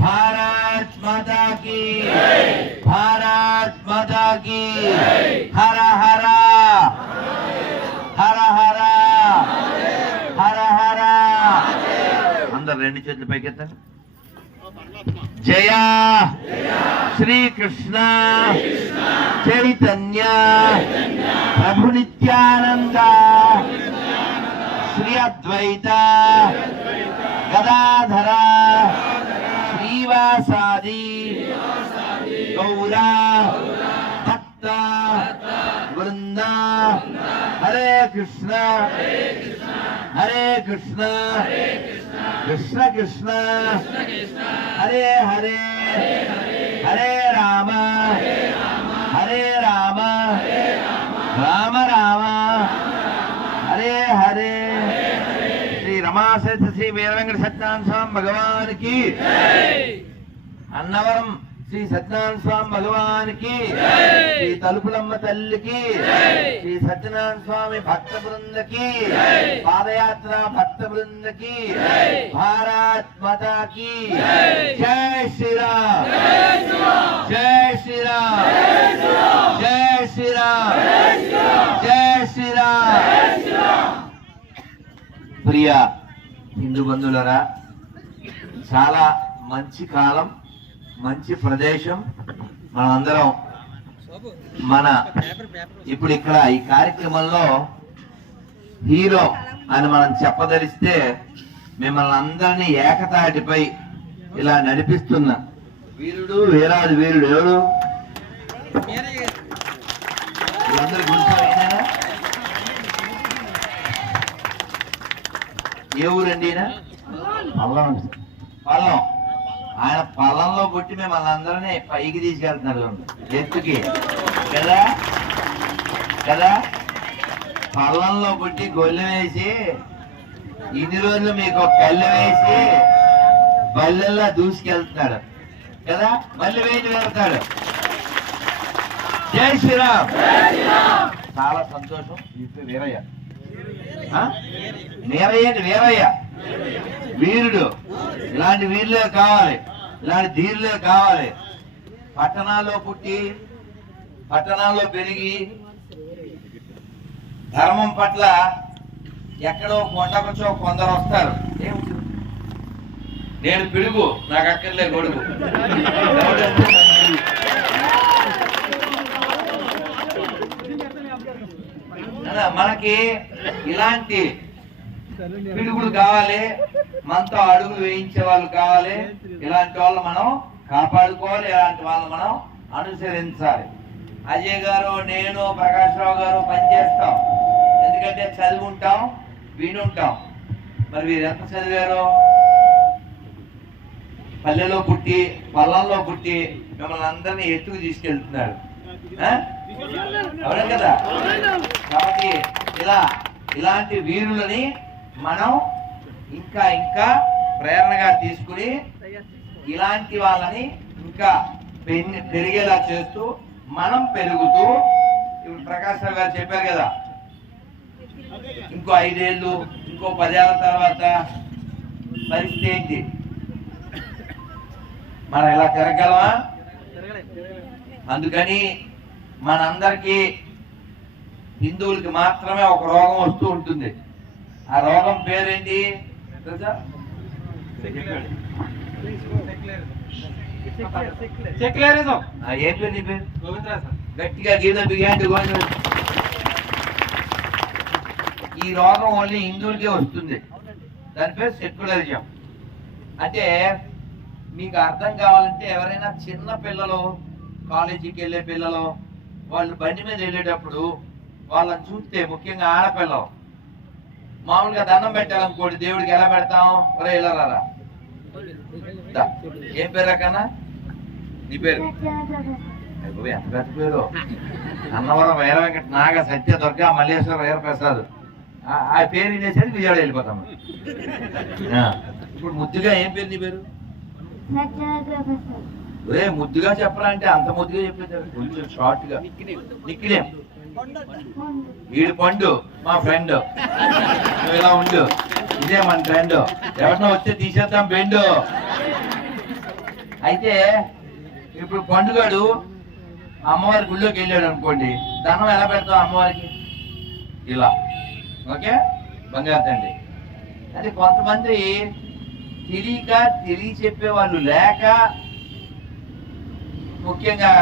భారత్ మాతా కి భారత్ మాతా కి హర హర హర హర హర హర అందరు రెండు చేతులు పైకెత్తండి జయ శ్రీకృష్ణ చైతన్య ప్రభు నిత్యానంద శ్రీ అద్వైత గదాధర శ్రీవాసాది గౌరా భక్త వృంద హరే కృష్ణ హరే కృష్ణ కృష్ణ కృష్ణ హరే హరే హరే రామ హరే రామ రామ రామ హరే హరే శ్రీ రమాసత్ శ్రీ వీర వెంకట సత్యనారాయణ స్వామి భగవానికి. అన్నవరం శ్రీ సత్యనారాయణ స్వామి భగవానికి. శ్రీ తలుపులమ్మ తల్లికి. శ్రీ సత్యనారాయణ స్వామి భక్త బృందకి. పాదయాత్ర భక్త బృందకి. భారత్ మాతాకి. జై శ్రీరామ్. జై శ్రీరామ్. జై శ్రీరామ్. జై శ్రీరామ్. ప్రియ హిందూ బంధువులరా చాలా మంచి కాలం మంచి ప్రదేశం. మనమందరం మన ఇప్పుడు ఇక్కడ ఈ కార్యక్రమంలో హీరో అని మనం చెప్పదలిస్తే మిమ్మల్ని అందరినీ ఏకతాటిపై ఇలా నడిపిస్తున్న వీరుడు వీరాది వీరుడు ఎవరు? వీరందరి గురించి అయినా ఏ ఊరండి ఈయన? పల్లం పల్లం. ఆయన పల్లంలో పుట్టి మిమ్మల్ని అందరినీ పైకి తీసుకెళ్తున్నారు ఎత్తుకి. కదా? కదా? పల్లంలో పుట్టి గొల్లె వేసి ఇన్ని రోజులు మీకు కళ్ళె వేసి బల్లెల్లా దూసుకెళ్తున్నాడు కదా? మళ్ళీ వేసి వెళ్తాడు. జై శ్రీరామ్. చాలా సంతోషం. ఇప్పుడు వీరయ్య? వీరయ్య అంటే వీరయ్య వీరుడు. ఇలాంటి వీరులే కావాలి. ఇలాంటి ధీరులే కావాలి. పట్టణాల్లో పుట్టి పట్టణాల్లో పెరిగి ధర్మం పట్ల ఎక్కడో కొండకొచ్చో కొందరు వస్తారు. నేను పిడుగు నాకు అక్కర్లే గొడుగు. అలా మనకి ఇలాంటి పిడుగులు కావాలి మనతో అడుగులు వేయించే వాళ్ళు కావాలి. ఇలాంటి వాళ్ళు మనం కాపాడుకోవాలి ఇలాంటి వాళ్ళు మనం అనుసరించాలి. అజయ్ గారు నేను ప్రకాష్ రావు గారు పనిచేస్తాం. ఎందుకంటే చదువుంటాం వినుంటాం మరి మీరు ఎంత చదివారో? పల్లెలో పుట్టి పల్లంలో పుట్టి మిమ్మల్ని అందరినీ ఎత్తుకు తీసుకెళ్తున్నారు? అవునా కదా? కాబట్టి ఇలా ఇలాంటి వీరులని మనం ఇంకా ఇంకా ప్రేరణగా తీసుకుని ఇలాంటి వాళ్ళని ఇంకా పెరిగేలా చేస్తూ మనం పెరుగుతూ ఇప్పుడు ప్రకాశ్ రావు గారు చెప్పారు కదా ఇంకో ఐదేళ్ళు ఇంకో పదేళ్ళ తర్వాత పరిస్థితి ఏంటి? మనం ఇలా తిరగలమా అందుకని మనందరికీ హిందువులకి మాత్రమే ఒక రోగం వస్తూ ఉంటుంది. ఆ రోగం పేరేంటి? తెలుసా? సెక్యులరిజం. ఆ, ఏం పేరు నీ గట్టిగా గీత బిగాంటి ఈ రోగం ఓన్లీ హిందువులకే వస్తుంది. దాని పేరు సెక్యులరిజం. అంటే మీకు అర్థం కావాలంటే ఎవరైనా చిన్న పిల్లలు కాలేజీకి వెళ్ళే పిల్లలు వాళ్ళు బండి మీద వెళ్ళేటప్పుడు వాళ్ళని చూస్తే ముఖ్యంగా ఆడపిల్లలు. మామూలుగా దండం పెట్టాలనుకోండి దేవుడికి ఎలా పెడతాం? ఒరే ఇలా రారా. ఏం పేరు కన్నా? నీ పేరు? ఎంత పెద్ద పేరు. అన్నవరం వీర వెంకట నాగ సత్య దుర్గా మల్లేశ్వర వీరప్రసాద్. ఆ- ఆ పేరు వినేసరికి విజయవాడ వెళ్ళిపోతాం ఇప్పుడు ముద్దుగా ఏం పేరు నీ పేరు? ఒరే ముద్దుగా చెప్పాలంటే అంత ముద్దుగా చెప్పేది కొంచెం షార్ట్గా. నిక్కినేం వీడు పండు మా ఫ్రెండ్. నువ్వు ఇలా ఉండు. ఇదే మన ఫ్రెండ్. ఎవరినో వచ్చి తీసేద్దాం బెండు. అయితే ఇప్పుడు పండుగడు అమ్మవారి గుళ్ళోకి వెళ్ళాడు అనుకోండి దండం ఎలా పెడతాం అమ్మవారికి? ఇలా. ఓకే? బంగారు తండ్రి. అంటే కొంతమంది తెలియక తెలియ చెప్పే వాళ్ళు లేక ముఖ్యంగా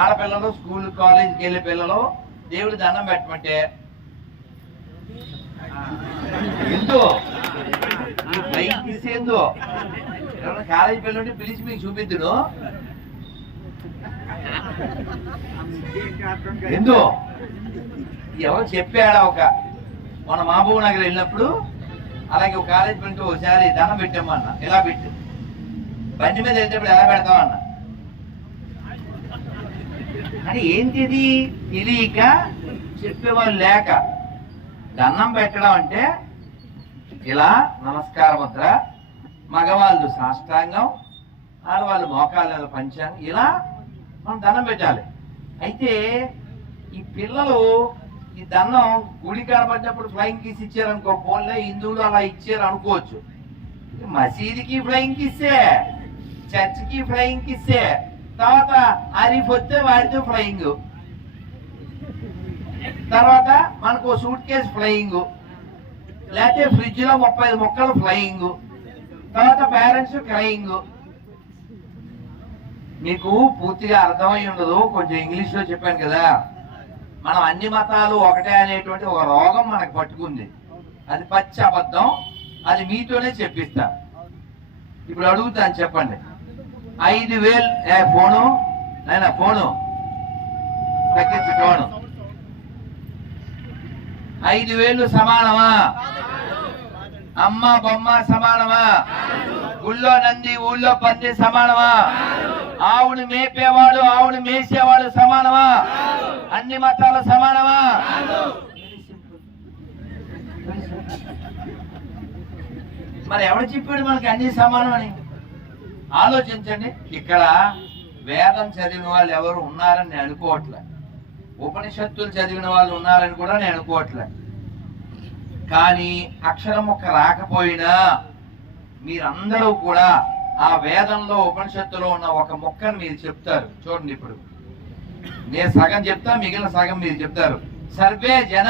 ఆడపిల్లలు స్కూల్ కాలేజీకి వెళ్ళే పిల్లలు దేవుడి దండం పెట్టమంటే? ఎందు? లైన్ తీసేందు ఎవరైనా కాలేజీ పిల్లలు పిలిచి మీకు చూపిద్దుడు. ఎందు? ఎవరు చెప్పాడా ఒక? మన మహబూబ్ నగర్ వెళ్ళినప్పుడు అలాగే ఒక కాలేజ్ పిల్లలకి ఒకసారి దండం పెట్టామన్న. ఇలా పెట్టు? బండి మీద వెళ్ళేటప్పుడు ఎలా పెడతామన్నా? అది ఏంటిది? తెలియక చెప్పేవాళ్ళు లేక దండం పెట్టడం అంటే ఇలా నమస్కార ముద్ర మగవాళ్ళు సాష్టాంగం ఆడవాళ్ళు మోకాళ్ళ పంచాంగం ఇలా మనం దండం పెట్టాలి. అయితే ఈ పిల్లలు ఈ దండం గుడి కనబడినప్పుడు ఫ్లయింగ్ కిస్ ఇచ్చారనుకో ఫోన్లో హిందువులు అలా ఇచ్చారు అనుకోవచ్చు. మసీదుకి ఫ్లయింగ్ కిస్సే చర్చ్కి ఫ్లయింగ్ కిస్సే తర్వాత అరిఫ్ వస్తే వాడితో ఫ్లయింగ్ తర్వాత మనకు సూట్ కేసు ఫ్లయింగ్ లేకపోతే ఫ్రిడ్జ్లో ముప్పై మొక్కలు ఫ్లయింగ్ తర్వాత పేరెంట్స్ క్రయింగ్ మీకు పూర్తిగా అర్థమై ఉండదు కొంచెం ఇంగ్లీష్లో చెప్పాను కదా. మనం అన్ని మతాలు ఒకటే అనేటువంటి ఒక రోగం మనకు పట్టుకుంది. అది పచ్చి అబద్ధం. అది మీతోనే చెప్పిస్తా. ఇప్పుడు అడుగుతాను చెప్పండి. ఐదు వేలు. ఏ ఫోను? ఆయన ఫోను. తగ్గించు ఫోను ఐదు వేలు సమానమా? అమ్మ బొమ్మ సమానమా? ఊళ్ళో నంది ఊళ్ళో పంది సమానమా? ఆవుని మేపేవాడు ఆవుని మేసేవాడు సమానమా? అన్ని మతాలు సమానమా? మరి ఎవడు చెప్పాడు మనకి అన్ని సమానం అని ఆలోచించండి. ఇక్కడ వేదం చదివిన వాళ్ళు ఎవరు ఉన్నారని నేను అనుకోవట్లే. ఉపనిషత్తులు చదివిన వాళ్ళు ఉన్నారని కూడా నేను అనుకోవట్లే. కానీ అక్షరం ఒక్క రాకపోయినా మీరందరూ కూడా ఆ వేదంలో ఉపనిషత్తులో ఉన్న ఒక మొక్కను మీరు చెప్తారు. చూడండి ఇప్పుడు. నేను సగం చెప్తా మిగిలిన సగం మీరు చెప్తారు. సర్వే జన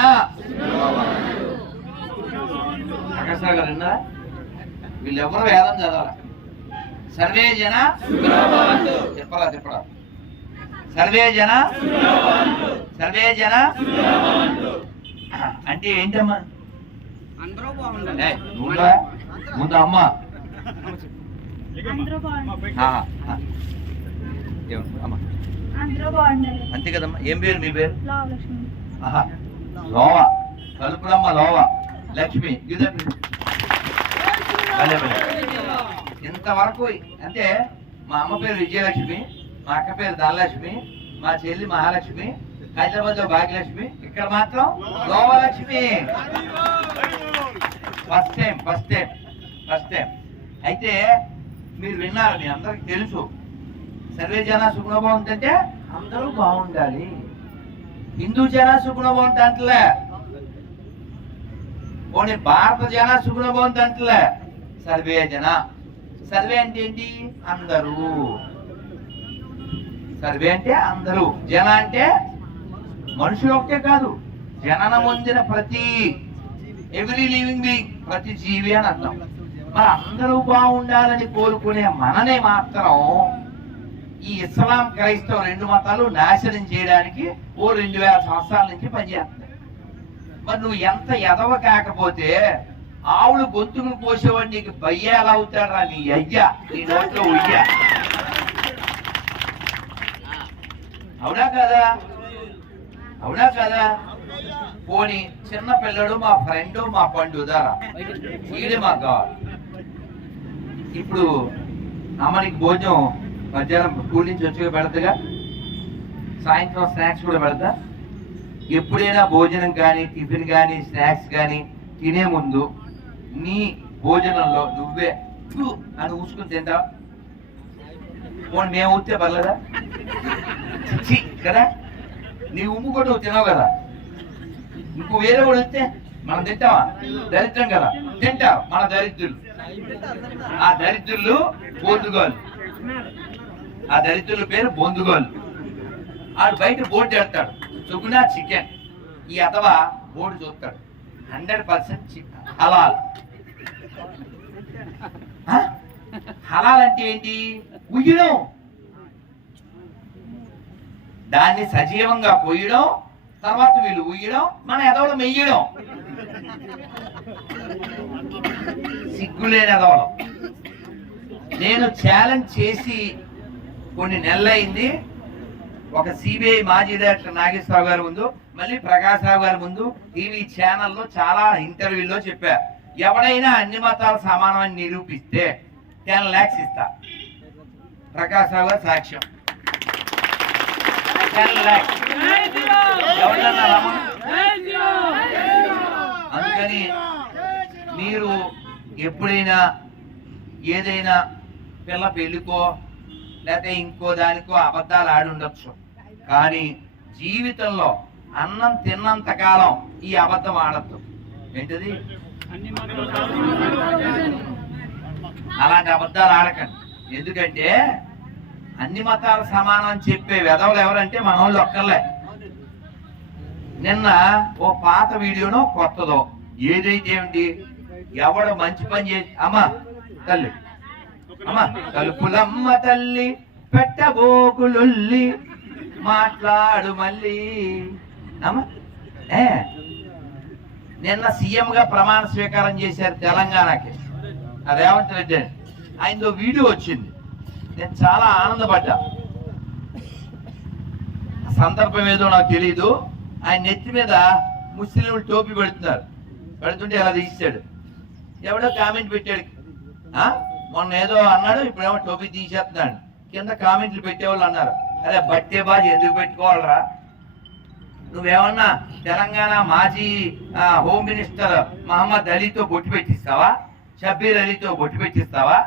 ప్రకాశ్రావు గారు విన్నారా వీళ్ళెవరు వేదం చదవాలి సర్వే జన చెప్పరా చెప్పరా సర్వే జన సర్వే జన అంటే ఏంటమ్మా? అందరూ బాగుండాలి. ఏయ్, నువ్వురా? ముందు అమ్మ. అంతే కదమ్మా. ఏం పేరు మీ పేరు? లోవ. కలుపురమ్మ లోవ. లక్ష్మి. ఇదే. ఇంతవరకు అంటే మా అమ్మ పేరు విజయలక్ష్మి మా అక్క పేరు ధనలక్ష్మి మా చెల్లి మహాలక్ష్మి హైదరాబాద్లో భాగ్యలక్ష్మి ఇక్కడ మాత్రం Govalakshmi. First time first time first time అయితే మీరు విన్నారు మీ అందరికి తెలుసు. సర్వే జన సుగుణ బాగుంటుంటే అందరూ బాగుండాలి. హిందూ జన సుగుణ బాగుంటుంటలే పోనీ భారత జన సుగుణ అంటలే. సర్వే జన. సర్వే అంటే ఏంటి? అందరూ. సర్వే అంటే అందరూ. జన అంటే మనుషులు ఒకటే కాదు. జననం పొందిన ప్రతి ఎవ్రీ లివింగ్ బీయింగ్ ప్రతి జీవి అని అర్థం. మరి అందరూ బాగుండాలని కోరుకునే మననే మాత్రం ఈ ఇస్లాం క్రైస్తవ రెండు మతాలు నాశనం చేయడానికి ఓ రెండు వేల సంవత్సరాల నుంచి పనిచేస్తున్నాయి మరి నువ్వు ఎంత ఎదవ కాకపోతే ఆవులు గొంతుకులు పోసేవాడు నీకు భయ్య ఎలా అవుతాడా నీ అయ్యా? నీ నోట్లో ఉయ్యా. అవునా కదా? అవునా కదా? పోని చిన్న పిల్లడు మా ఫ్రెండ్ మా పండు దారా వీడే మాకు కావాలి ఇప్పుడు అమ్మనికి భోజనం మధ్యాహ్నం స్కూల్ నుంచి వచ్చి పెడతగా? సాయంత్రం స్నాక్స్ కూడా పెడతా? ఎప్పుడైనా భోజనం కానీ టిఫిన్ కానీ స్నాక్స్ కానీ తినే ముందు నీ భోజనంలో నువ్వే. అని ఊసుకుని తింటావు? పోనీ మేము ఊస్తే పర్లేదా? చి కదా? నీ ఉమ్ము కూడా నువ్వు తినవు కదా? ఇంకో వేరే కూడా వస్తే మనం తింటావా? దరిద్రం కదా? తింటావు మన దరిద్రులు. ఆ దరిద్రులు బోందుగోలు. ఆ దరిద్రుల పేరు బొందుగోలు. ఆడు బయట బోర్డు చేస్తాడు సుగుణ చికెన్. ఈ అథవా బోర్డు చూస్తాడు. హండ్రెడ్ పర్సెంట్ హలాల్. హలాల్ అంటే ఏంటి? ఉయ్యడం. దాన్ని సజీవంగా కొయ్యడం తర్వాత వీళ్ళు ఉయ్యడం మన ఎదవలు మెయ్యడం. సిగ్గులేని ఎదవలం. నేను ఛాలెంజ్ చేసి కొన్ని నెలలైంది. ఒక సిబిఐ మాజీ డైరెక్టర్ నాగేశ్వరరావు గారి ముందు మళ్ళీ ప్రకాశ్రావు గారి ముందు టీవీ ఛానల్లో చాలా ఇంటర్వ్యూల్లో చెప్పారు ఎవడైనా అన్ని మతాలు సమానమని నిరూపిస్తే టెన్ ల్యాక్స్ ఇస్తా. ప్రకాష్ రావు గారు సాక్ష్యం. టెన్ ల్యాక్స్ ఎవరన్నా అందుకని మీరు ఎప్పుడైనా ఏదైనా పిల్ల పెళ్ళికో లేకపోతే ఇంకో దానికో అబద్ధాలు ఆడి ఉండొచ్చు. కానీ జీవితంలో అన్నం తిన్నంత కాలం ఈ అబద్ధం ఆడద్దు. ఏంటిది? అలాంటి అబద్ధాలు ఆడకండి. ఎందుకంటే అన్ని మతాలు సమానం అని చెప్పే వెధవలు ఎవరంటే మన వాళ్ళు ఒక్కర్లే. నిన్న ఓ పాత వీడియోనో కొత్తదో ఏదైతే ఏమిటి ఎవడు మంచి పని చేసి అమ్మా తల్లి. అమ్మా తలుపులమ్మ తల్లి పెట్టబోకులుల్లి మాట్లాడు మళ్ళీ. అమ్మా ఏ? నిన్న సీఎం గా ప్రమాణ స్వీకారం చేశారు తెలంగాణకి. రేవంత్ రెడ్డి అని. ఆయనతో వీడియో వచ్చింది. నేను చాలా ఆనందపడ్డా. సందర్భం ఏదో నాకు తెలియదు ఆయన నెత్తి మీద ముస్లింలు టోపీ పెడుతున్నారు. పెడుతుంటే ఇలా తీసాడు ఎవడో కామెంట్ పెట్టాడు. మొన్న ఏదో అన్నాడు ఇప్పుడేమో టోపీ తీసేస్తున్నాడు. కింద కామెంట్లు పెట్టేవాళ్ళు అన్నారు. అరే బట్టే బాజీ ఎందుకు పెట్టుకోవాలరా? నువ్వేమన్నా తెలంగాణ మాజీ హోమ్ మినిస్టర్ మహమ్మద్ అలీతో బొట్టు పెట్టిస్తావా? షబ్బీర్ అలీతో బొట్టు పెట్టిస్తావా?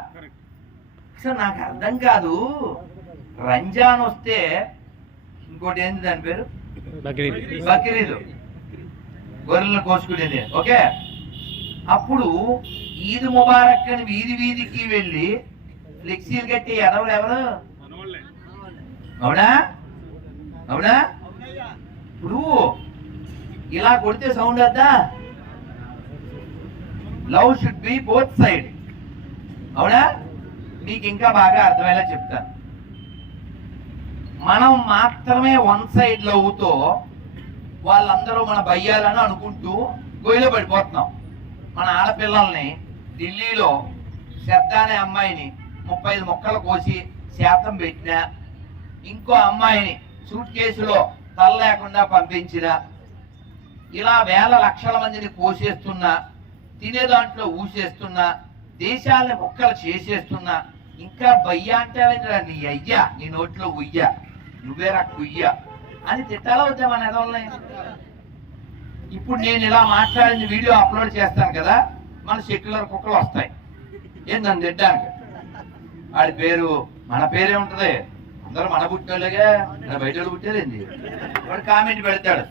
అసలు నాకు అర్థం కాదు. రంజాన్ వస్తే ఇంకోటి ఏంటి దాని పేరు? బక్రీదు. గొర్రెలను కోసుకునేది ఓకే? అప్పుడు ఈద్ ముబారక్ అని వీధి వీధికి వెళ్ళి ఫ్లెక్సీలు కట్టి ఎదవలు ఎవరు? అవునా? అవునా? ఇప్పుడు ఇలా కొడితే సౌండ్ వద్దా? Love should be both side అవునా? మీకు ఇంకా బాగా అర్థమయ్యేలా చెప్తాను మనం మాత్రమే వన్ సైడ్ లవ్తో వాళ్ళందరూ మన భయ్యాలని అనుకుంటూ గొయ్యిలో పడిపోతున్నాం. మన ఆడపిల్లల్ని ఢిల్లీలో శ్రద్ధ అనే అమ్మాయిని ముప్పై ఐదు మొక్కలు కోసి శాతం పెట్టిన ఇంకో అమ్మాయిని సూట్ కేసులో తల లేకుండా పంపించిన ఇలా వేల లక్షల మందిని కోసేస్తున్నా తినే దాంట్లో ఊసేస్తున్నా దేశాలని ముక్కలు చేసేస్తున్నా ఇంకా బయ్య అంటే నీ అయ్యా నీ నోట్లో ఉయ్య నువ్వేరా కుయ్యా అని తిట్టాలో వద్దా మన ఎదవల్ని ఇప్పుడు నేను ఇలా మాట్లాడిన వీడియో అప్లోడ్ చేస్తాను కదా మన సెక్యులర్ కుక్కలు వస్తాయి. ఏం నన్ను తిట్టడానికి? వాడి పేరు మన పేరే ఉంటుంది. అందరూ మన పుట్టినోళ్ళగా బయట వాళ్ళు పుట్టేదేంది? వాడు కామెంట్ పెడతాడు.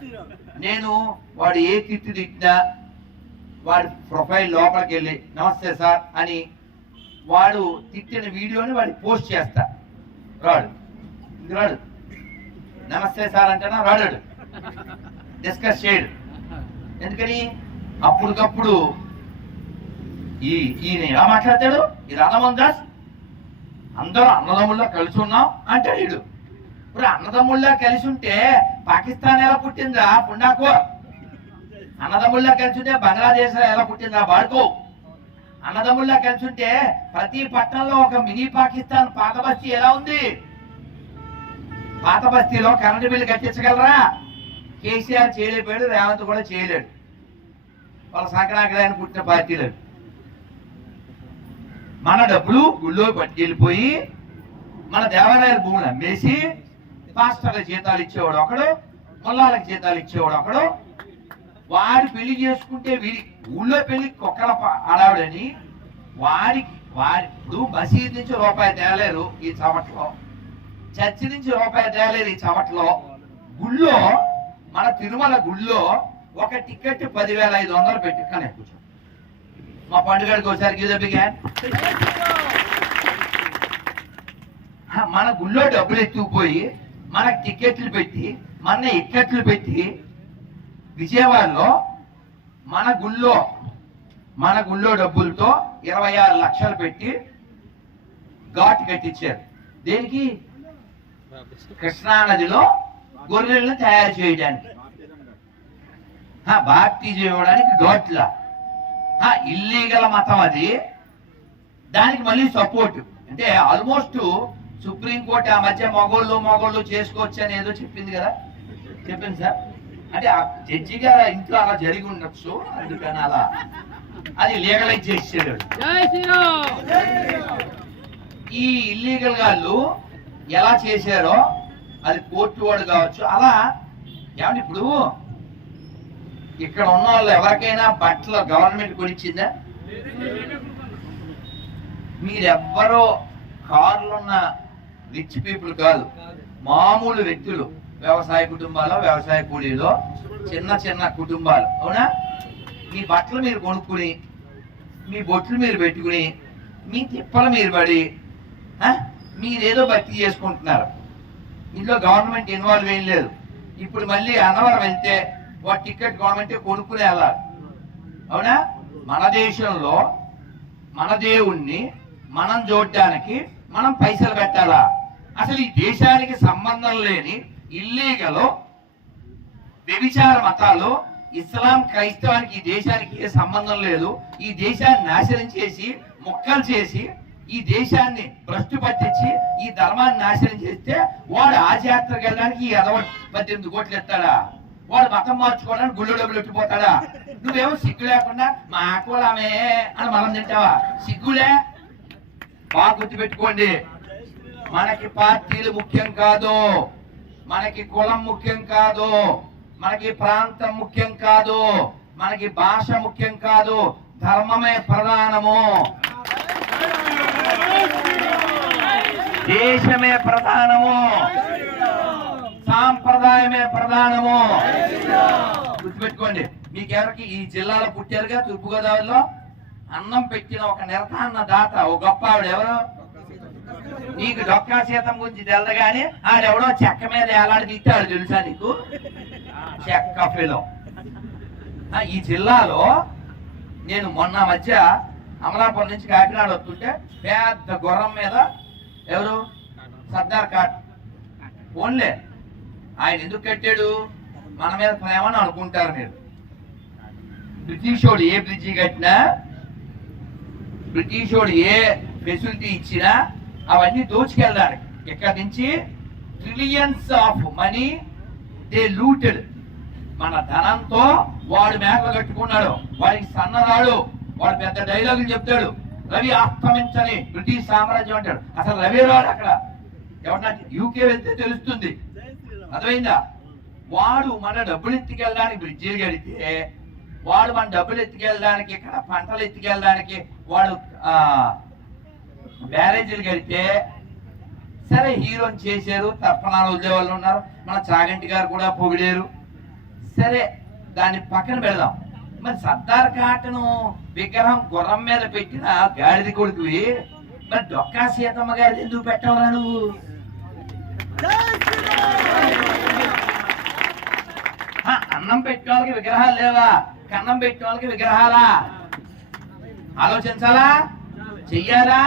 నేను వాడు ఏ తిట్టు తిట్టినా వాడి ప్రొఫైల్ లోపలికి వెళ్ళి నమస్తే సార్ అని వాడు తిట్టిన వీడియోని వాడు పోస్ట్ చేస్తా. రాడు. రాడు. నమస్తే సార్ అంటేనా రాడాడు. డిస్కస్ చేయడు. ఎందుకని? అప్పటికప్పుడు ఈ ఈయన ఎలా మాట్లాడతాడు? ఈ రాధమోహన్ దాస్ అందరూ అన్నదమ్ముల్లో కలిసి ఉన్నాం అంటాడు వీడు. ఇప్పుడు అన్నదమ్ముళ్ళ కలిసి ఉంటే పాకిస్తాన్ ఎలా పుట్టిందా పుండాకో? అన్నదమ్ముళ్ళ కలిసి ఉంటే బంగ్లాదేశ్ ఎలా పుట్టిందా బాడుకో? అన్నదమ్ముళ్ళ కలిసి ఉంటే ప్రతి పట్టణంలో ఒక మినీ పాకిస్తాన్ పాత బస్తీ ఎలా ఉంది? పాత బస్తీలో కరెంటు బిల్లు కట్టించగలరా? కేసీఆర్ చేయలేకపోయాడు రేవంత్ కూడా చేయలేడు. వాళ్ళ సంక్రాంతి పుట్టిన పార్టీలు. మన డబ్బులు గుళ్ళో పట్టుకెళ్ళిపోయి మన దేవాలయాల భూములు అమ్మేసి పాస్టర్ల జీతాలు ఇచ్చేవాడు ఒకడు ముల్లాలకు జీతాలు ఇచ్చేవాడు ఒకడు. వాడు పెళ్ళి చేసుకుంటే వీడి ఊళ్ళో పెళ్ళి కుక్కల ఆడావిడని వాడికి వాడి ఇప్పుడు మసీద్ నుంచి రూపాయి తేలేరు ఈ చవట్లో. చర్చి నుంచి రూపాయి తేలేరు ఈ చవట్లో. గుళ్ళో మన తిరుమల గుళ్ళో ఒక టికెట్ పదివేల ఐదు వందలు పెట్టుకొని కూర్చో. మా పండుగడికి ఒకసారి గీత మన గుళ్ళో డబ్బులు ఎత్తుకుపోయి మనకు టికెట్లు పెట్టి మన ఇక్కట్లు పెట్టి విజయవాడలో మన గుళ్ళో మన గుళ్ళో డబ్బులతో ఇరవై ఆరు లక్షలు పెట్టి ఘాట్ కట్టించారు. దేనికి? కృష్ణానదిలో గొర్రెలను తయారు చేయడానికి. ఆ, చేయడానికి ఇవ్వడానికి ఇల్లీగల్ మతం అది. దానికి మళ్ళీ సపోర్ట్ అంటే ఆల్మోస్ట్ సుప్రీంకోర్టు ఆ మధ్య మగోళ్ళు మగోళ్ళు చేసుకోవచ్చు అని ఏదో చెప్పింది కదా. చెప్పింది సార్. అంటే ఆ జడ్జి గారు ఇంట్లో అలా జరిగి ఉండొచ్చు. అందుకని అలా. అది లీగలైజ్ శ్రీరామ్! ఈ ఇల్లీగల్ గాళ్ళు ఎలా చేశారో అది కోర్టు వాడు కావచ్చు. అలా ఏమంటే ఇప్పుడు ఇక్కడ ఉన్న వాళ్ళు ఎవరికైనా బట్టలు గవర్నమెంట్ కొనిచ్చిందా? మీరెవ్వరో కార్లున్న రిచ్ పీపుల్ కాదు మామూలు వ్యక్తులు వ్యవసాయ కుటుంబాలు వ్యవసాయ కూలీలో చిన్న చిన్న కుటుంబాలు అవునా? మీ బట్టలు మీరు కొనుక్కుని మీ బొట్లు మీరు పెట్టుకుని మీ తిప్పలు మీరు పడి మీరేదో భక్తి చేసుకుంటున్నారు. ఇందులో గవర్నమెంట్ ఇన్వాల్వ్ ఏం లేదు. ఇప్పుడు మళ్ళీ అన్నవరం వెళ్తే వాడు టికెట్ గవర్నమెంట్ కొనుక్కునే వెళ్ళాలి అవునా? మన దేశంలో మన దేవుణ్ణి మనం చూడడానికి మనం పైసలు పెట్టాలా అసలు ఈ దేశానికి సంబంధం లేని ఇల్లీగలో వ్యభిచార మతాలు ఇస్లాం క్రైస్తవానికి ఈ దేశానికి ఏ సంబంధం లేదు. ఈ దేశాన్ని నాశనం చేసి మొక్కలు చేసి ఈ దేశాన్ని భ్రష్టు పట్టించి ఈ ధర్మాన్ని నాశనం చేస్తే వాడు ఆ జాతరకు వెళ్ళడానికి ఈ ఎదవ పద్దెనిమిది కోట్లు ఎత్తాడా? వాడు మతం మార్చుకోవడానికి గుళ్ళు డబ్బులు ఎట్టిపోతాడా నువ్వేమో సిగ్గు లేకుండా మా కులమే అని మనం తింటావా? సిగ్గులే? బాగా గుర్తుపెట్టుకోండి. మనకి పార్టీలు ముఖ్యం కాదు. మనకి కులం ముఖ్యం కాదు. మనకి ప్రాంతం ముఖ్యం కాదు. మనకి భాష ముఖ్యం కాదు. ధర్మమే ప్రధానము. దేశమే ప్రధానము. సాంప్రదాయమే ప్రధానము గుర్తుపెట్టుకోండి మీకెవరికి ఈ జిల్లాలో పుట్టారుగా? తూర్పుగోదావరిలో అన్నం పెట్టిన ఒక నిరతాన్న దాత ఒక గొప్ప ఆవిడ ఎవరు? నీకు డొక్కా సీతం గురించి తెలదు ఆడెవడో చెక్క మీద ఎలాంటి తిట్టాడు తెలుసా నీకు? చెక్క ఫిలం. ఈ జిల్లాలో నేను మొన్న మధ్య అమలాపురం నుంచి కాకినాడ వస్తుంటే పెద్ద గుర్రం మీద ఎవరు? సర్దార్ కాట్. ఓన్లే. ఆయన ఎందుకు కట్టాడు? మన మీద ప్రేమను అనుకుంటారు మీరు. బ్రిటిష్ వాడు ఏ బ్రిడ్జి కట్టినా బ్రిటిష్ వాడు ఏ ఫెసిలిటీ ఇచ్చినా అవన్నీ దోచుకెళ్ళడానికి. ఇక్కడి నుంచి? Trillions of money they looted మన ధనంతో వాడు మేకలు కట్టుకున్నాడు. వాడికి సన్నరాడు. వాడు పెద్ద డైలాగులు చెప్తాడు. రవి ఆక్రమించని బ్రిటిష్ సామ్రాజ్యం అంటాడు. అసలు రవి రాడు అక్కడ? ఎవరన్నా యూకే వెళ్తే తెలుస్తుంది. అర్థమైందా? వాడు మన డబ్బులు ఎత్తుకెళ్ళడానికి బ్రిడ్జిలు కడితే వాడు మన డబ్బులు ఎత్తుకెళ్ళడానికి ఇక్కడ పంటలు ఎత్తుకెళ్ళడానికి వాడు బ్యారేజీలు కడితే సరే హీరోని చేశారు తర్పణాలు వదిలే వాళ్ళు ఉన్నారు మన చాగంటి గారు కూడా పొగిడారు. సరే దాన్ని పక్కన పెడదాం. మరి సర్దార్ కాటను విగ్రహం గుర్రం మీద పెట్టిన గాడిది కొడుకువి మరి డొక్కా సీతమ్మ గారి ఎందుకు పెట్టవరా నువ్వు? అన్నం పెట్టే వాళ్ళకి విగ్రహాలు లేవా? కన్నం పెట్టేవాళ్ళకి విగ్రహాలా? ఆలోచించాలా? చెయ్యాలా?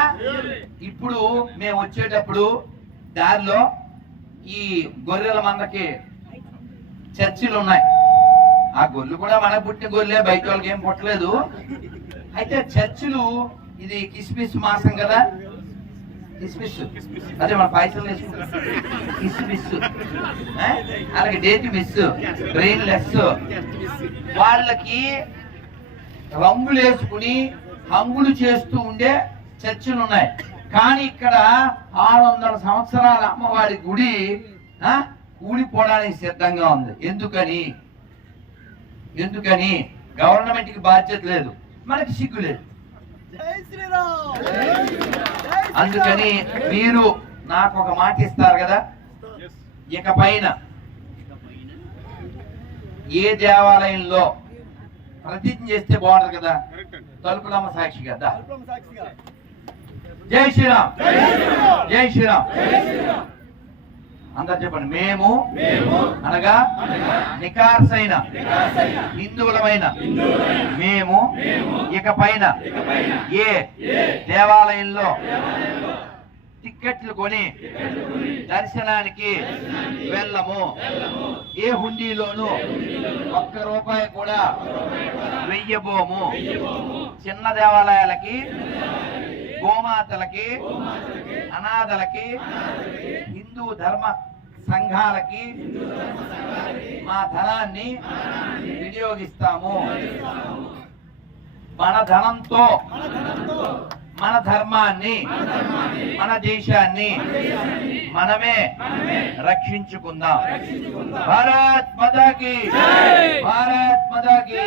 ఇప్పుడు మేము వచ్చేటప్పుడు దారిలో ఈ గొర్రెల మందకి చర్చిలు ఉన్నాయి. ఆ గొర్రెలు కూడా మనకు పుట్టిన గొర్రెలే బయట వాళ్ళకి ఏం పుట్టలేదు. అయితే చర్చిలు ఇది కిస్మిస్ మాసం కదా. కిస్మిస్ అదే మన పైసలు వేసుకుంటాం కిస్మిస్? అలాగే డేట్ మిస్. బ్రెయిన్ లెస్ వాళ్ళకి రంగులు వేసుకుని హంగులు చేస్తూ ఉండే చర్చిలు ఉన్నాయి. కానీ ఇక్కడ ఆరు వందల సంవత్సరాల అమ్మవారి గుడి కూలిపోవడానికి సిద్ధంగా ఉంది. ఎందుకని? ఎందుకని? గవర్నమెంట్కి బాధ్యత లేదు. మనకి సిగ్గు లేదు. అందుకని మీరు నాకు ఒక మాట ఇస్తారు కదా? ఇక పైన ఏ దేవాలయంలో ప్రతిజ్ఞ చేస్తే బాగుంటది కదా? తలుపులమ్మ సాక్షి కదా జై శ్రీరామ్. జై శ్రీరామ్. అందరు చెప్పండి. మేము అనగా నికార్సైన హిందువులమైన మేము ఇక పైన ఏ దేవాలయంలో టిక్కెట్లు కొని దర్శనానికి వెళ్ళము. ఏ హుండీలోనూ ఒక్క రూపాయి కూడా వెయ్యబోము. చిన్న దేవాలయాలకి గోమాతలకి అనాథలకి హిందూ ధర్మ సంఘాలకి మా ధనాన్ని వినియోగిస్తాము. మన ధనంతో మన ధర్మాన్ని మన దేశాన్ని మనమే రక్షించుకుందాం. భారత్ మదాకి భారత్ మదాకి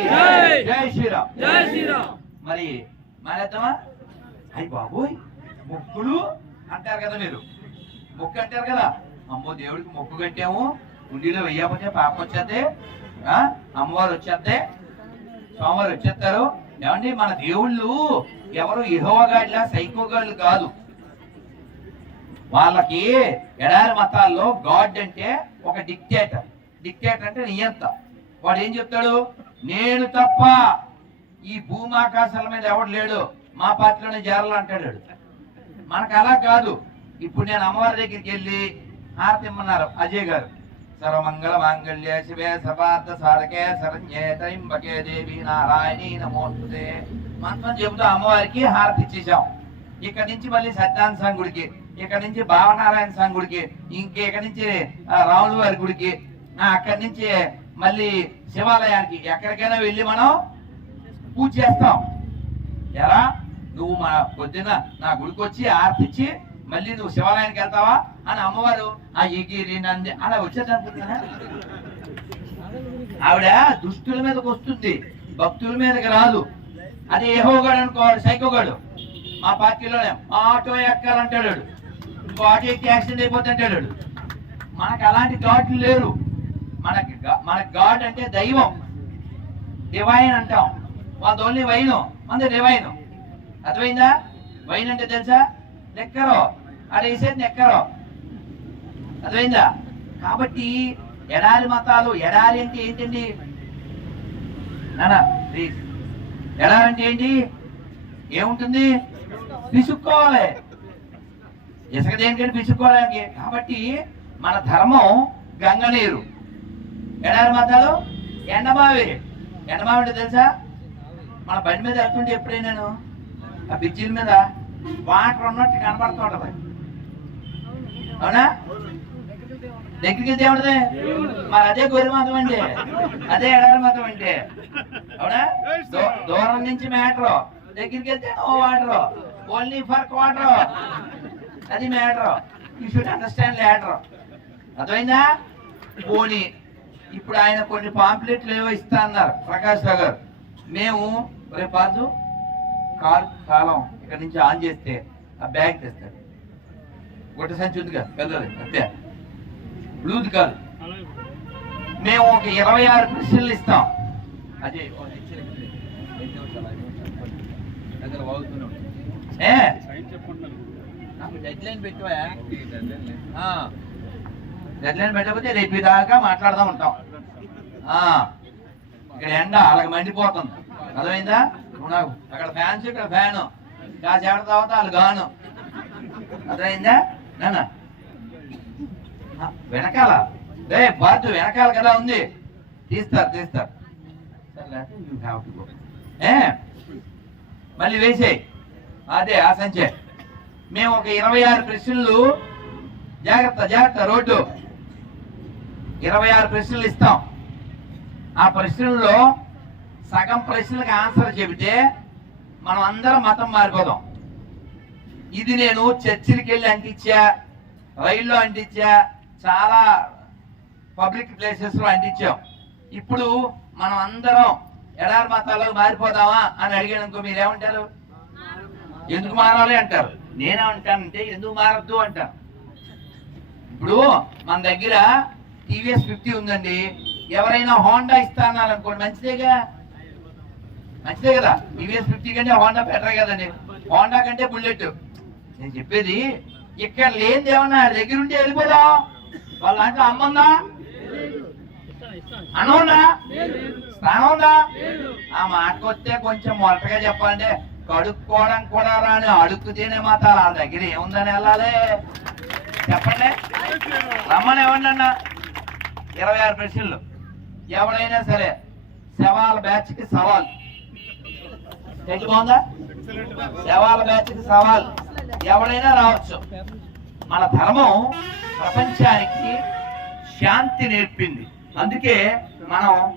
జై! శ్రీరామ్. జై శ్రీరామ్. మరి మానేద్దామా అయ్యి బాబోయ్ మొక్కులు అంటారు కదా మీరు. మొక్కు అంటారు కదా. అమ్మో దేవుడికి మొక్కు కట్టాము. ఉండిలో వెయ్యకపోతే పాప వచ్చేద్దే అమ్మవారు వచ్చేద్దే స్వామివారు వచ్చేస్తారు. ఏమండి మన దేవుళ్ళు ఎవరు ఇహోగాళ్ళ సైకోగాళ్ళు కాదు. వాళ్ళకి ఎడారి మతాల్లో గాడ్ అంటే ఒక డిక్టేటర్ డిక్టేటర్ అంటే నియంత. వాడు ఏం చెప్తాడు? నేను తప్ప ఈ భూమాకాశాల మీద ఎవడు లేడు? మా పార్టీలోనే చేరాలంటాడు మనకు అలా కాదు. ఇప్పుడు నేను అమ్మవారి దగ్గరికి వెళ్ళి హారతి ఇమ్మన్నారు. అజయ్ గారు. సర్వమంగళ మాంగళ్య శివే సపార్థ సారకే శరణ్యే త్రయంబకే దేవి నారాయణి నమోస్తుతే. మంత్రం చెబుతూ అమ్మవారికి హారతి ఇచ్చేసాం ఇక్కడ నుంచి మళ్ళీ సత్యానంద స్వామి గుడికి ఇక్కడ నుంచి భావనారాయణ స్వామి గుడికి ఇంకే నుంచి రాముల వారి గుడికి అక్కడి నుంచి మళ్ళీ శివాలయానికి ఎక్కడికైనా వెళ్ళి మనం పూజ చేస్తాం. ఎలా? నువ్వు మా పొద్దున నా గుడికి వచ్చి ఆర్తిచ్చి మళ్ళీ నువ్వు శివాలయానికి వెళ్తావా? అని అమ్మవారు ఆ ఎగిరి నంది అలా వచ్చేదనుకుంటున్నా ఆవిడ దుష్టుల మీదకి వస్తుంది భక్తుల మీదకి రాదు. అది ఏహోగాడు అనుకోవాడు సైకోగాడు. మా పార్టీలోనే ఆటో ఎక్కాలంటాడు ఇంకో ఆటో ఎక్కి యాక్సిడెంట్ అయిపోతుంటాడు వాడు. మనకు అలాంటి గాడ్లు లేరు. మనకి మన గాడ్ అంటే దైవం. డివైన్ అంటాం. వాళ్ళది ఓన్లీ వైన్ మంది డివైన్ అర్థమైందా? వైన్ అంటే తెలుసా? లెక్కరో. అది వేసేది నెక్కరో. అర్థమైందా? కాబట్టి ఎడారి మతాలు ఎడారి అంటే ఏంటండి? నానా ప్లీజ్ ఎడారి అంటే ఏంటి? ఏముంటుంది? పిసుక్కోవాలి ఇసుక దేనికంటే పిసుక్కోవడానికి కాబట్టి మన ధర్మం గంగ నీరు. ఎడారి మతాలు? ఎండమావి ఎండమావి అంటే తెలుసా? మన బండి మీద వెళ్తుంటే ఎప్పుడైనా నేను ఆ బ్రిడ్జిల మీద వాటర్ ఉన్నట్టు కనబడుతూ అవునా? దగ్గరికి వెళ్తే ఏముంటది మరి అదే గొర్రె మతం అండి అదే ఎడారి మతం అంటే. అవునా? దూరం నుంచి మ్యాటర్. దగ్గరికి వెళ్తే no water only for quarter అది matter. You should understand later అర్థమైందా? పోనీ ఇప్పుడు ఆయన కొన్ని పాంప్లెట్లు ఏవో ఇస్తా అన్నారు ప్రకాష్ రావు గారు మేము రేపు కాదు కార్ కాలం ఇక్కడ నుంచి ఆన్ చేస్తే ఆ బ్యాగ్ తెస్తాడు. గుట్ట సంచి ఉందిగా పెద్దది అంతే. బ్లూది కాదు. మేము ఒక ఇరవై ఆరు ప్రశ్నలు ఇస్తాం. అదే దగ్గర లైన్ పెట్టకపోతే రేపు దాకా మాట్లాడదాం ఉంటాం. ఇక్కడ ఎండ వాళ్ళకి మండిపోతుంది. అర్థమైందా? అక్కడ ఫ్యాన్స్ ఇక్కడ ఫ్యాను. కాసేపటి తర్వాత వాళ్ళు గాను. అర్థమైందా? నానా? వెనకాల. రే బాతు వెనకాల కదా ఉంది. తీస్తారు తీస్తారు ఏ? మళ్ళీ వేసే అదే ఆ సంచే. మేము ఒక ఇరవై ఆరు ప్రశ్నలు జాగ్రత్త జాగ్రత్త రోడ్డు. ఇరవై ఆరు ప్రశ్నలు ఇస్తాం. ఆ ప్రశ్నల్లో సగం ప్రశ్నలకు ఆన్సర్ చెబితే మనం అందరం మతం మారిపోదాం. ఇది నేను చర్చిలకి వెళ్ళి అంటించా రైల్లో అంటించా చాలా పబ్లిక్ ప్లేసెస్లో అంటించాం. ఇప్పుడు మనం అందరం ఎడారి మతాలకు మారిపోదామా అని అడిగాను అనుకో మీరేమంటారు? ఎందుకు మారాలి అంటారు? నేనేమంటానంటే ఎందుకు మారద్దు అంటాను ఇప్పుడు మన దగ్గర టీవీఎస్ ఫిఫ్టీ ఉందండి. ఎవరైనా హోండా ఇస్తా అన్నారు అనుకోండి మంచిదేగా? మంచిదే కదా. టీవీఎస్ ఫిఫ్టీ కంటే హోండా బెటర్ కదండి. హోండా కంటే బుల్లెట్. నేను చెప్పేది ఇక్కడ లేనిది ఏమన్నా దగ్గర ఉండి వెళ్ళిపోదాం. వాళ్ళ దాంట్లో అమ్మందా అన్నం స్నానం ఉందా? ఆ మాటకొస్తే కొంచెం మొరటగా చెప్పాలంటే కడుక్కోవడం కూడా రాని అడుక్కు తినే మాతాలు ఆ దగ్గర ఏముందని వెళ్ళాలి. చెప్పండి. రమ్మని ఇవ్వండి అన్న? ఇరవై ఆరు ప్రశ్నలు. ఎవడైనా సరే శవాల బ్యాచ్కి సవాల్. ఎట్లా బాగుందా? శవాల బ్యాచ్కి సవాల్. ఎవడైనా రావచ్చు. మన ధర్మం ప్రపంచానికి శాంతి నేర్పింది. అందుకే మనం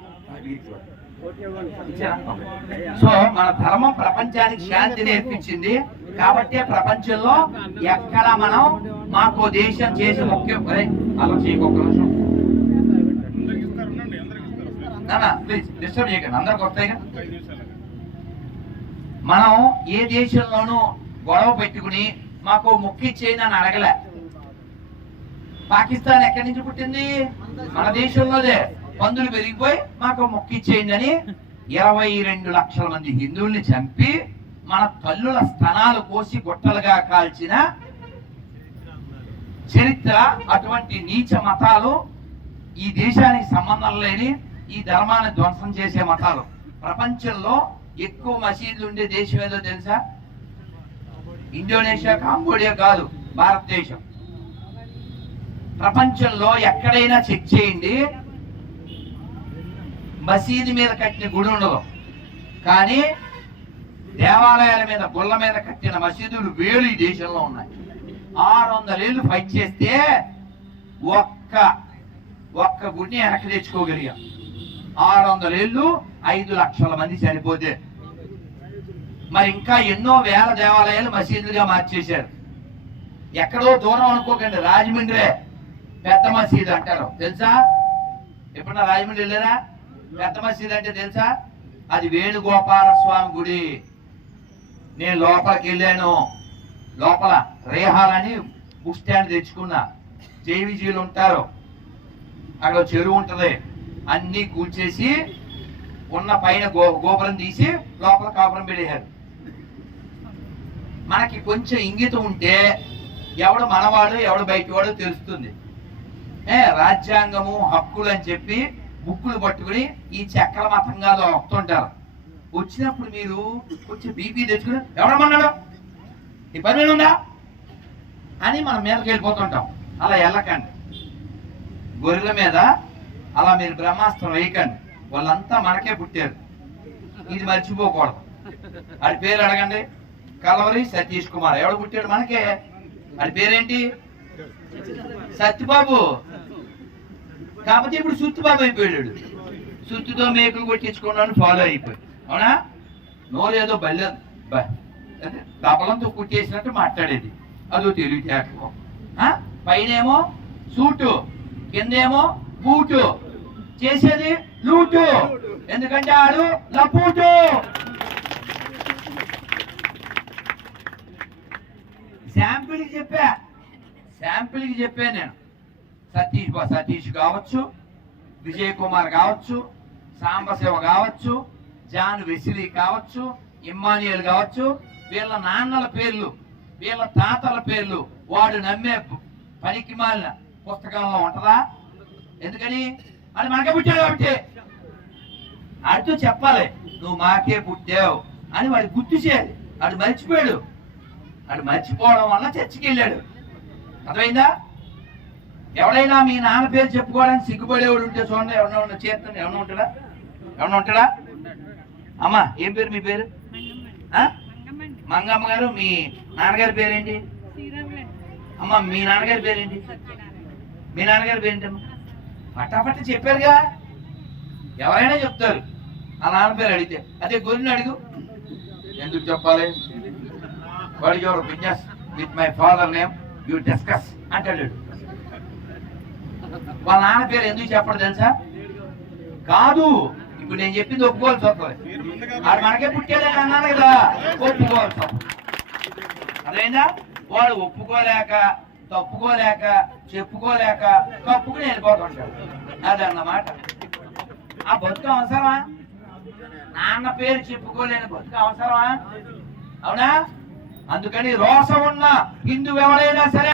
సో మన ధర్మం ప్రపంచానికి శాంతి నేర్పించింది. కాబట్టి ప్రపంచంలో ఎక్కడ మనం మాకు దేశం చేసే ముఖ్యం. అలా నిమిషం. ప్లీజ్ డిస్టర్బ్ చేయకండి. అందరికి వస్తాయిగా. మనం ఏ దేశంలోనూ గొడవ పెట్టుకుని మాకు ముక్కి చేయని అని అడగలే. పాకిస్తాన్ ఎక్కడి నుంచి పుట్టింది? మన దేశంలోదే పందులు పెరిగిపోయి మాకు మొక్కిచ్చేయండి అని ఇరవై రెండు లక్షల మంది హిందువుల్ని చంపి మన తల్లుల స్థనాలు కోసి గుట్టలుగా కాల్చిన చరిత్ర అటువంటి నీచ మతాలు ఈ దేశానికి సంబంధం లేని ఈ ధర్మాన్ని ధ్వంసం చేసే మతాలు. ప్రపంచంలో ఎక్కువ మసీదులు ఉండే దేశం ఏదో తెలుసా? ఇండోనేషియా కాంబోడియా కాదు భారతదేశం. ప్రపంచంలో ఎక్కడైనా చెక్ చేయండి మసీదు మీద కట్టిన గుడి ఉండదు. కానీ దేవాలయాల మీద గుళ్ళ మీద కట్టిన మసీదులు వేలు ఈ దేశంలో ఉన్నాయి. ఆరు వందల ఏళ్ళు ఫైట్ చేస్తే ఒక్క ఒక్క గుడిని వెనక్కి తెచ్చుకోగలిగాం. ఆరు వందల ఏళ్ళు ఐదు లక్షల మంది చనిపోతే మరి ఇంకా ఎన్నో వేల దేవాలయాలు మసీదులుగా మార్చేశారు. ఎక్కడో దూరం అనుకోకండి రాజమండ్రే పెద్ద మసీదు అంటారు. తెలుసా? ఎప్పుడన్నా రాజమండ్రి వెళ్ళారా? పెద్ద మసీదు అంటే తెలుసా? అది వేణుగోపాల స్వామి గుడి. నేను లోపలికి వెళ్ళాను. లోపల రేహాలని బుక్ స్టాండ్ తెచ్చుకున్నా. జేవిజీలు ఉంటారు. అక్కడ చెరువు ఉంటుంది. అన్నీ కూల్చేసి ఉన్న పైన గో గోపురం తీసి లోపల కాపురం పెట్టేశారు. మనకి కొంచెం ఇంగితం ఉంటే ఎవడు మనవాడు ఎవడు బయటవాడో తెలుస్తుంది. ఏ రాజ్యాంగము హక్కులు అని చెప్పి బుక్కులు పట్టుకుని ఈ చక్ర మతంగా వస్తుంటారు. వచ్చినప్పుడు మీరు కొంచెం బీపీ తెచ్చుకుని ఎవడమన్నాడు ఈ పని మీద ఉందా? అని మనం మీదకి వెళ్ళిపోతుంటాం. అలా వెళ్ళకండి. గొర్రెల మీద అలా మీరు బ్రహ్మాస్త్రం వేయకండి. వాళ్ళంతా మనకే పుట్టారు. ఇది మర్చిపోకూడదు. వాడి పేరు అడగండి. కలవరి సతీష్ కుమార్. ఎవడు పుట్టాడు మనకే? ఆడి పేరేంటి? సత్యబాబు కాకపోతే ఇప్పుడు సుత్తుబాబు అయిపోయాడు. సుత్తుతో మేకులు కొట్టించుకున్నాను ఫాలో అయిపోయి అవునా? నో లేదో బ- అదే కుట్టేసినట్టు మాట్లాడేది. అదో తెలివితేటలు ఆ? పైనేమో సూటు కిందేమో బూటు. చేసేది లూటు. ఎందుకంటే ఆడు లపూటు. శాంపిల్కి చెప్పా. శాంపిల్కి చెప్పా నేను. సతీష్ సతీష్ కావచ్చు విజయ్ కుమార్ కావచ్చు సాంబశివ కావచ్చు జాన్ వెసిలీ కావచ్చు ఇమ్మానియల్ కావచ్చు వీళ్ళ నాన్నల పేర్లు వీళ్ళ తాతల పేర్లు వాడు నమ్మే పనికి మాలిన పుస్తకంలో ఉంటదా? ఎందుకని? అది మనకే పుట్టాడు కాబట్టి. అడుతూ చెప్పాలి నువ్వు మాకే పుట్టావు అని వాడు గుర్తు చేయాలి. వాడు మర్చిపోయాడు. వాడు మర్చిపోవడం వల్ల చర్చికి వెళ్ళాడు. అర్థమైందా? ఎవడైనా మీ నాన్న పేరు చెప్పుకోవడానికి సిగ్గుపడేవాడు ఉంటే చూడండి ఎవరైనా ఉన్న చేస్తాను ఎవరైనా ఉంటాడా? ఎవరైనా ఉంటాడా? అమ్మా ఏం పేరు మీ పేరు? మంగమ్మ గారు మీ నాన్నగారి పేరేంటి? అమ్మ మీ నాన్నగారి పేరేంటి? మీ నాన్నగారి పేరేంటమ్మా? పట్టాపట్టి చెప్పారుగా. ఎవరైనా చెప్తారు. ఆ నాన్న పేరు అడిగితే. అదే గొర్రెని అడుగు. ఎందుకు చెప్పాలి? వాడు your business with my father name you discuss. అంటాడు వాళ్ళ నాన్న పేరు ఎందుకు చెప్పడు తెలుసా? కాదు. ఇప్పుడు నేను చెప్పింది ఒప్పుకోవాలి వస్తుంది వాడు మనకే పుట్టాడని అన్నాను కదా. ఒప్పుకోవాలి వస్తుంది వాడు ఒప్పుకోలేక తప్పుకోలేక చెప్పుకోలేక తప్పుకుని వెళ్ళిపోతుంటాడు అదన్నమాట. ఆ బతుకు అవసరమా? నాన్న పేరు చెప్పుకోలేని బతుకు అవసరమా? అవునా? అందుకని రోషం ఉన్న హిందూ ఎవరైనా సరే